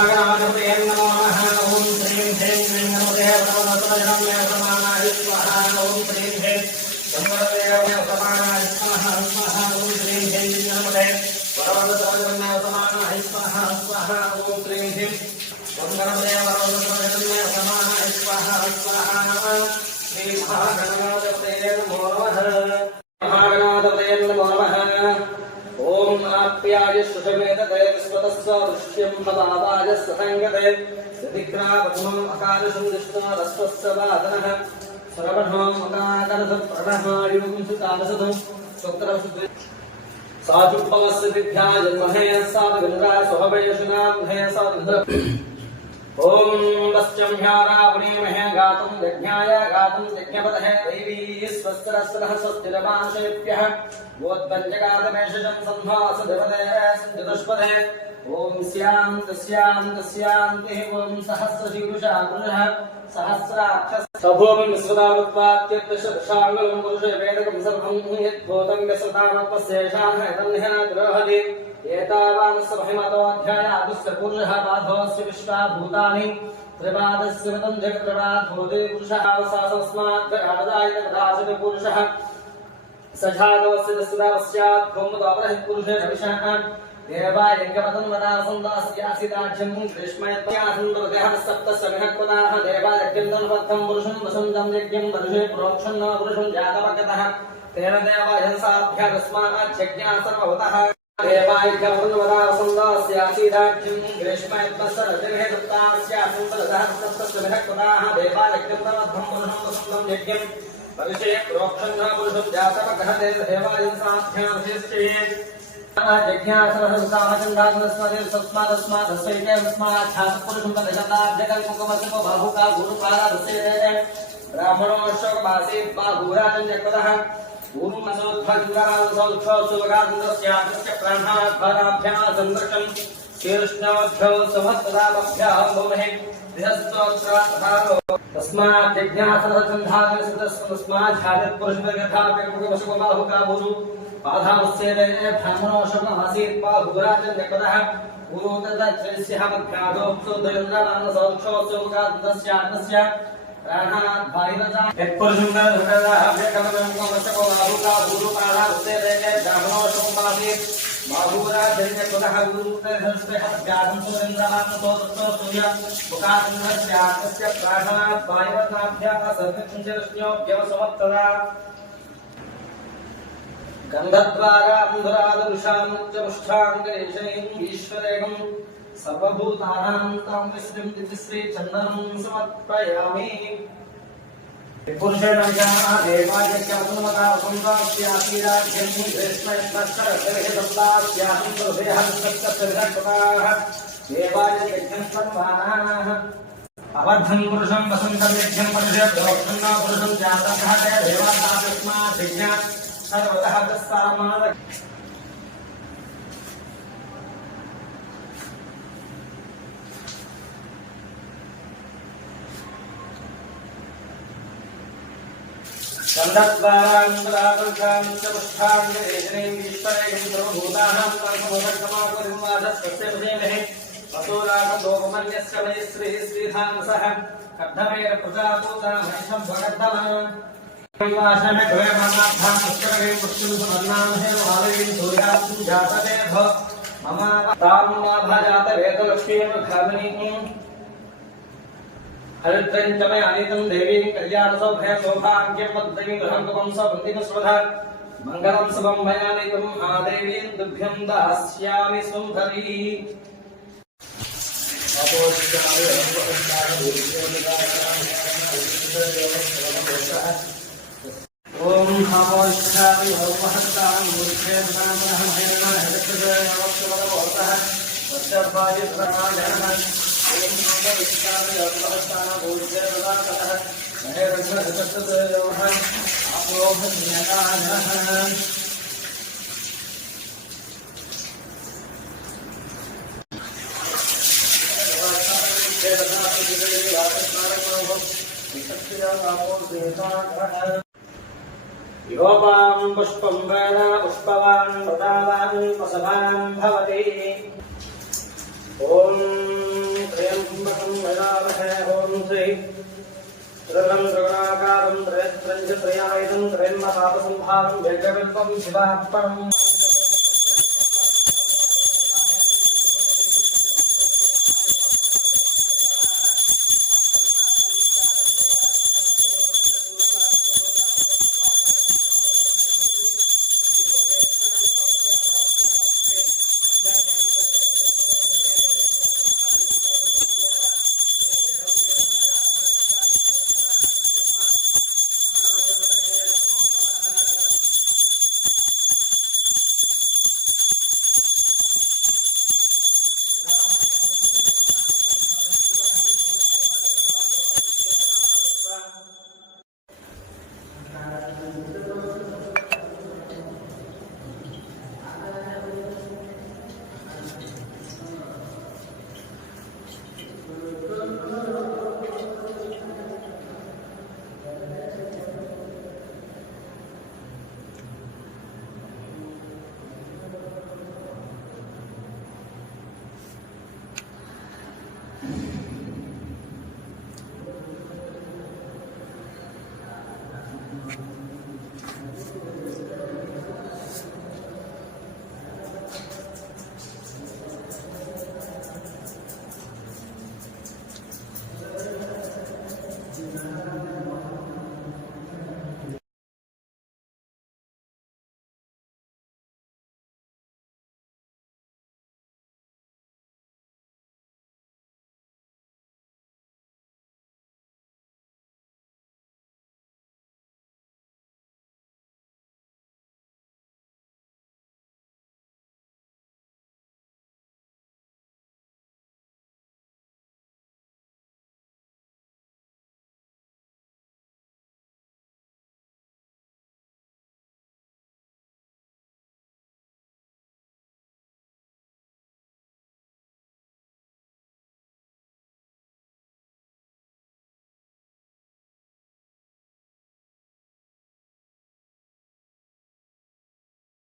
महागणाधिपतये नमो नमः। ओम श्रीं ह्रीं क्लीं नमोते वरवरतनजनं मे समानाय स्वाहा। ओम श्रीं ह्रीं गणपतये मे समानाय स्वाहा स्वाहा। ओम श्रीं ह्रीं नमोते वरवरतनजनं मे समानाय स्वाहा स्वाहा। ओम श्रीं ह्रीं गणपतये वरवरतनजनं मे समानाय स्वाहा स्वाहा। श्री महागणाधिपतये नमो नमः। महागणाधिपतये नमो नमः। ओम आप्याय सुषमेतते विश्वतस्य वृष्ट्यं भवावाय सतंगते सिद्धिग्रावत्मं अकादशं दृष्ट्वा रस्वस्य वादनः सर्वणो मकाकरथ प्रणहायुं सुतादसतं स्वत्रवसुते साधुभवस्य दिव्या जन्महे साधुविन्द्रा स्वभवेशुनां हे साधुविन्द्र। ओम वश्चं ह्यारावणीमहे गातुं यज्ञाय गातुं यज्ञपतये देवी स्वस्तिरस्रः स्वस्तिरमाशेभ्यः गोद्वञ्जगातमेषजं सन्धास देवते सञ्जतुष्पदे। ओम स्यां तस्यान्तिः ओम सहस्रशीर्षा पुरुषः सहस्राक्षः सभूमिं विश्वदावत्वात्यदृशाङ्गलं पुरुषे वेदकं सर्वं यद्भूतं व्यसतामपस्येषाः तन्निहनाद्रोहति एतावान् सभहिमतोऽध्यायादुस्य पुरुषः बाधोऽस्य विश्वाभूतानि त्रिपादस्य मतं जगत्प्रपाधोदे पुरुषः अवसासमस्माद्भरादायितकदासि पुरुषः सजातोऽस्य दस्युदावस्यात् भौमदोपरहिः पुरुषे रविषः देवायज्ञपदं वदासन्दास्यासिदाज्यं ग्रीष्मयत्यासन्दर्गः सप्तसमिहक्वदाः देवायज्ञन्दनबद्धं पुरुषं वसन्तं यज्ञं वर्षे प्रोक्षं न पुरुषं जातमगतः तेन देवायंसाभ्यदस्माज्जज्ञा सर्ववतः देवायज्ञपदं वदासन्दास्यासिदाज्यं ग्रीष्मयत्तस्सरजने सप्तास्यासन्दर्गः सप्तसमिहक्वदाः देवायज्ञन्दनबद्धं पुरुषं वसन्तं यज्ञं वर्षे प्रोक्षं न पुरुषं जातमगतः तेन देवायंसाभ्यदस्माज्जज्ञा ब्राह्मणोऽशोकमासीत् बाहुराजन्यकतः पूर्वमसोद्भद्रावसौक्षोत्सवगान्द्रस्यादस्य प्राणाद्भराभ्याः संरक्षं शीर्ष्णवभ्यो सुमत्तदाभ्याः भूमहे बृहस्पत्रोत्रात्महारो तस्मात् जिज्ञासरसन्धानस्तस्माज्झायत्पुरुषवर्गथाप्यकुटुम्बसुखबाहुका भूरु पाधावस्येदे ब्राह्मणोऽशोकमासीत् बाहुराजन्यकतः पूर्वोदयस्यः मध्यादोऽप्सुदयन्द्रानसौक्षोत्सवगान्द्रस्यादस्य प्राणाद्भायिनजा यत्पुरुषं कमलमुखमस्तकोबाहुका भूरुपाधावस्येदे ब्राह्मणोऽशोकमासीत् बाहुराजन्यकतः पूर्वोदयस्यः मध्यादं सुरेन्द्रानसौक्षोत्सवया मुखान्द्रस्यादस्य प्राणाद्भायिनजाभ्याः सर्वक्षिञ्चरश्न्योऽभ्यवसमत्तदा गन्धद्वारान्धरादृशामुच्चमुष्ठाङ्गेशैः ईश्वरेगं सर्वभूतानां तां विश्रीं दितिश्री चन्दनं समर्पयामि। पुरुषेण विजानः देवायज्ञपदमतावसन्दास्यासीराज्यं ग्रीष्मयत्तस्सरजर्हिदत्तास्याहं सुहृदयः देवायज्ञं सर्वाणाः अबद्धं पुरुषं वसन्तं यज्ञं पुरुषे प्रोक्षं न पुरुषं जातः देवादातस्मात् यज्ञा सर्वतः दस्तामान गन्धद्वारान्तरापुरुषान्तमुष्ठाङ्गेशनैः ईश्वरेण सर्वभूतानां कर्मभोगक्षमाकरिन्वादस्तस्य विजयमहे वसोरागदोपमन्यस्य मयि श्रीः श्रीधांसः कर्धमेन प्रजापूता महिषं भगद्धमः वासने द्वयमानाभ्यां पुष्करेण पुष्टिं सुवर्णामहे वालयं सूर्यास्तं जातवेध मम ताम्नाभजातवेदलक्ष्मीं खामिनीं हरिद्रं च मे अनितं देवीं कल्याणसौभे शोभाङ्ग्यं वद्दयं गृहं कुपं सवन्दिमस्वधा मङ्गलं शुभं मयानितं आदेवीं तुभ्यं दास्यामि सुन्दरी। ओम हापोष्ठामि भवहत्तां मूर्खेर्नामहमेन हृदयवक्षवरवतः वक्षपादि प्रमाणः ओम नमोविष्टामि भवहत्तां मूर्खेर्नामहमेन हृदयवक्षवरवतः आप्योभन्यकानः योपां पुष्पं वेद पुष्पवान् प्रदावान् प्रसभान् भवति। ओम त्र्यम्बकं वदामहे ॐ श्री त्रिगुणं त्रिगुणाकारं त्रयस्त्रञ्च त्रयायुधं त्र्यम्बकापसंहारं यज्ञकल्पं शिवात्परम्